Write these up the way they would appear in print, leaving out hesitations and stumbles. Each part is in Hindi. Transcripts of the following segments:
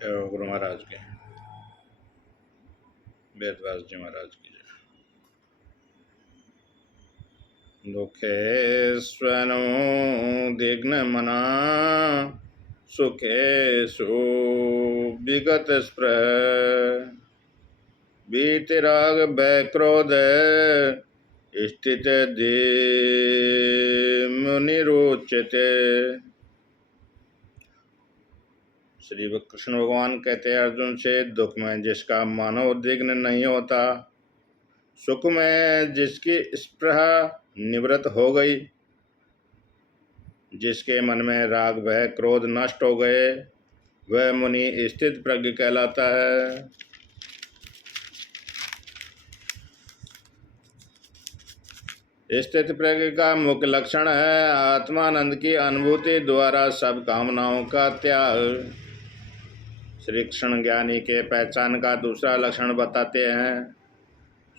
गुरु महाराज के, वेदव्यास जी महाराज की जय। दुखेष्वनु दिग्नमना सुखेषु विगत स्पृह वीतराग भय क्रोध स्थित मुनिरुच्यते। श्री कृष्ण भगवान कहते हैं अर्जुन से, दुख में जिसका मनोद्विग्न नहीं होता, सुख में जिसकी स्पृहा निवृत्त हो गई, जिसके मन में राग भय क्रोध नष्ट हो गए, वह मुनि स्थित प्रज्ञ कहलाता है। स्थित प्रज्ञ का मुख्य लक्षण है आत्मानंद की अनुभूति द्वारा सब कामनाओं का त्याग। श्री कृष्ण ज्ञानी के पहचान का दूसरा लक्षण बताते हैं,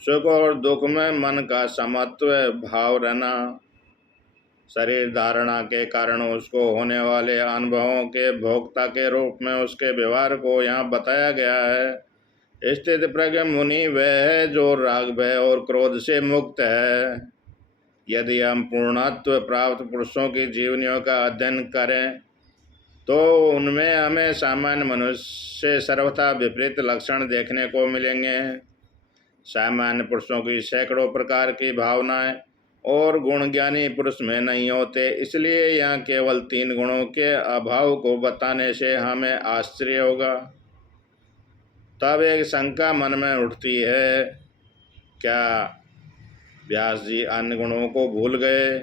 सुख और दुख में मन का समत्व भाव रहना। शरीर धारणा के कारण उसको होने वाले अनुभवों के भोक्ता के रूप में उसके व्यवहार को यहाँ बताया गया है। स्थित प्रज्ञ मुनि वह है जो राग भय और क्रोध से मुक्त है। यदि हम पूर्णत्व प्राप्त पुरुषों की जीवनियों का अध्ययन करें तो उनमें हमें सामान्य मनुष्य से सर्वथा विपरीत लक्षण देखने को मिलेंगे। सामान्य पुरुषों की सैकड़ों प्रकार की भावनाएं और गुण ज्ञानी पुरुष में नहीं होते, इसलिए यहाँ केवल 3 गुणों के अभाव को बताने से हमें आश्चर्य होगा। तब एक शंका मन में उठती है, क्या व्यास जी अन्य गुणों को भूल गए?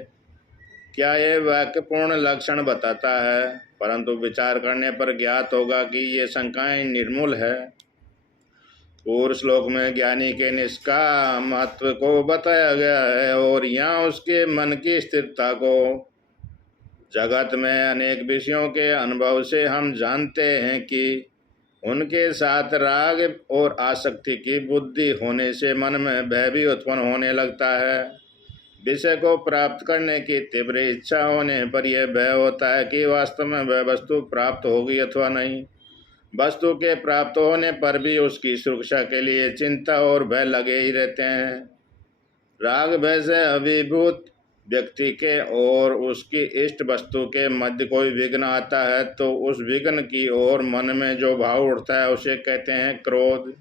क्या ये वाक्य पूर्ण लक्षण बताता है? परंतु विचार करने पर ज्ञात होगा कि ये शंकाएं निर्मूल है। पूर्व श्लोक में ज्ञानी के निष्काम महत्व को बताया गया है और यहाँ उसके मन की स्थिरता को। जगत में अनेक विषयों के अनुभव से हम जानते हैं कि उनके साथ राग और आसक्ति की बुद्धि होने से मन में भय भी उत्पन्न होने लगता है। विषय को प्राप्त करने की तीव्र इच्छा होने पर यह भय होता है कि वास्तव में वह वस्तु प्राप्त होगी अथवा नहीं। वस्तु के प्राप्त होने पर भी उसकी सुरक्षा के लिए चिंता और भय लगे ही रहते हैं। राग भय से अभिभूत व्यक्ति के और उसकी इष्ट वस्तु के मध्य कोई विघ्न आता है तो उस विघ्न की ओर मन में जो भाव उठता है उसे कहते हैं क्रोध।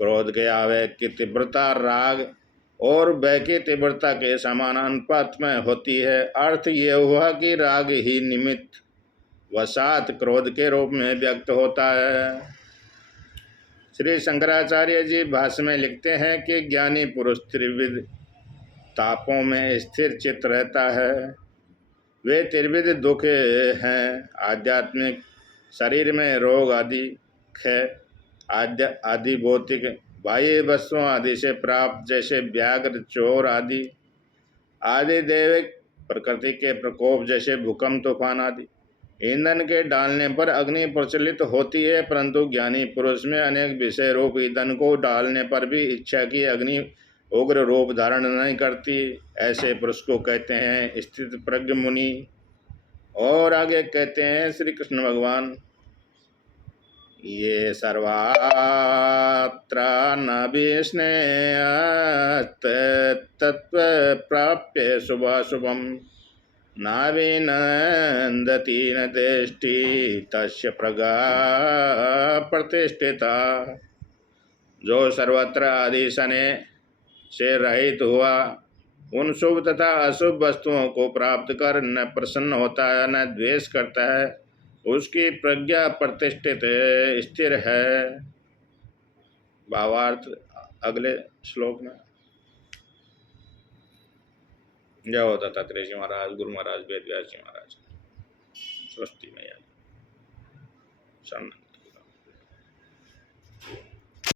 क्रोध के आवेग की तीव्रता राग और भय की तीव्रता के समान अनुपात में होती है। अर्थ ये हुआ कि राग ही निमित्त वसात क्रोध के रूप में व्यक्त होता है। श्री शंकराचार्य जी भाष्य में लिखते हैं कि ज्ञानी पुरुष त्रिविध तापों में स्थिर चित्त रहता है। वे त्रिविध दुख हैं, आध्यात्मिक, शरीर में रोग आदि, क्षय आदि, भौतिक बाह्य वस्तुओं आदि से प्राप्त जैसे व्याघ्र चोर आदि, दैविक प्रकृति के प्रकोप जैसे भूकंप तूफान आदि। ईंधन के डालने पर अग्नि प्रचलित होती है, परंतु ज्ञानी पुरुष में अनेक विषय रूप ईंधन को डालने पर भी इच्छा की अग्नि उग्र रूप धारण नहीं करती। ऐसे पुरुष को कहते हैं स्थित प्रज्ञ मुनि। और आगे कहते हैं श्री कृष्ण भगवान, ये सर्वात्र न विस्नेयात् तत्व प्राप्य शुभाशुभम नाविनन्दति न देष्टि तस्य प्रगा प्रतिष्ठिता। जो सर्वत्र आदि सने से रहित हुआ, उन शुभ तथा अशुभ वस्तुओं को प्राप्त कर न प्रसन्न होता है न द्वेष करता है, उसकी प्रज्ञा प्रतिष्ठित स्थिर है। भावार्थ अगले श्लोक में। जय हो दत्तात्रेय जी महाराज, गुरु महाराज, वेदव्यास जी महाराज। स्वस्ति में शरण।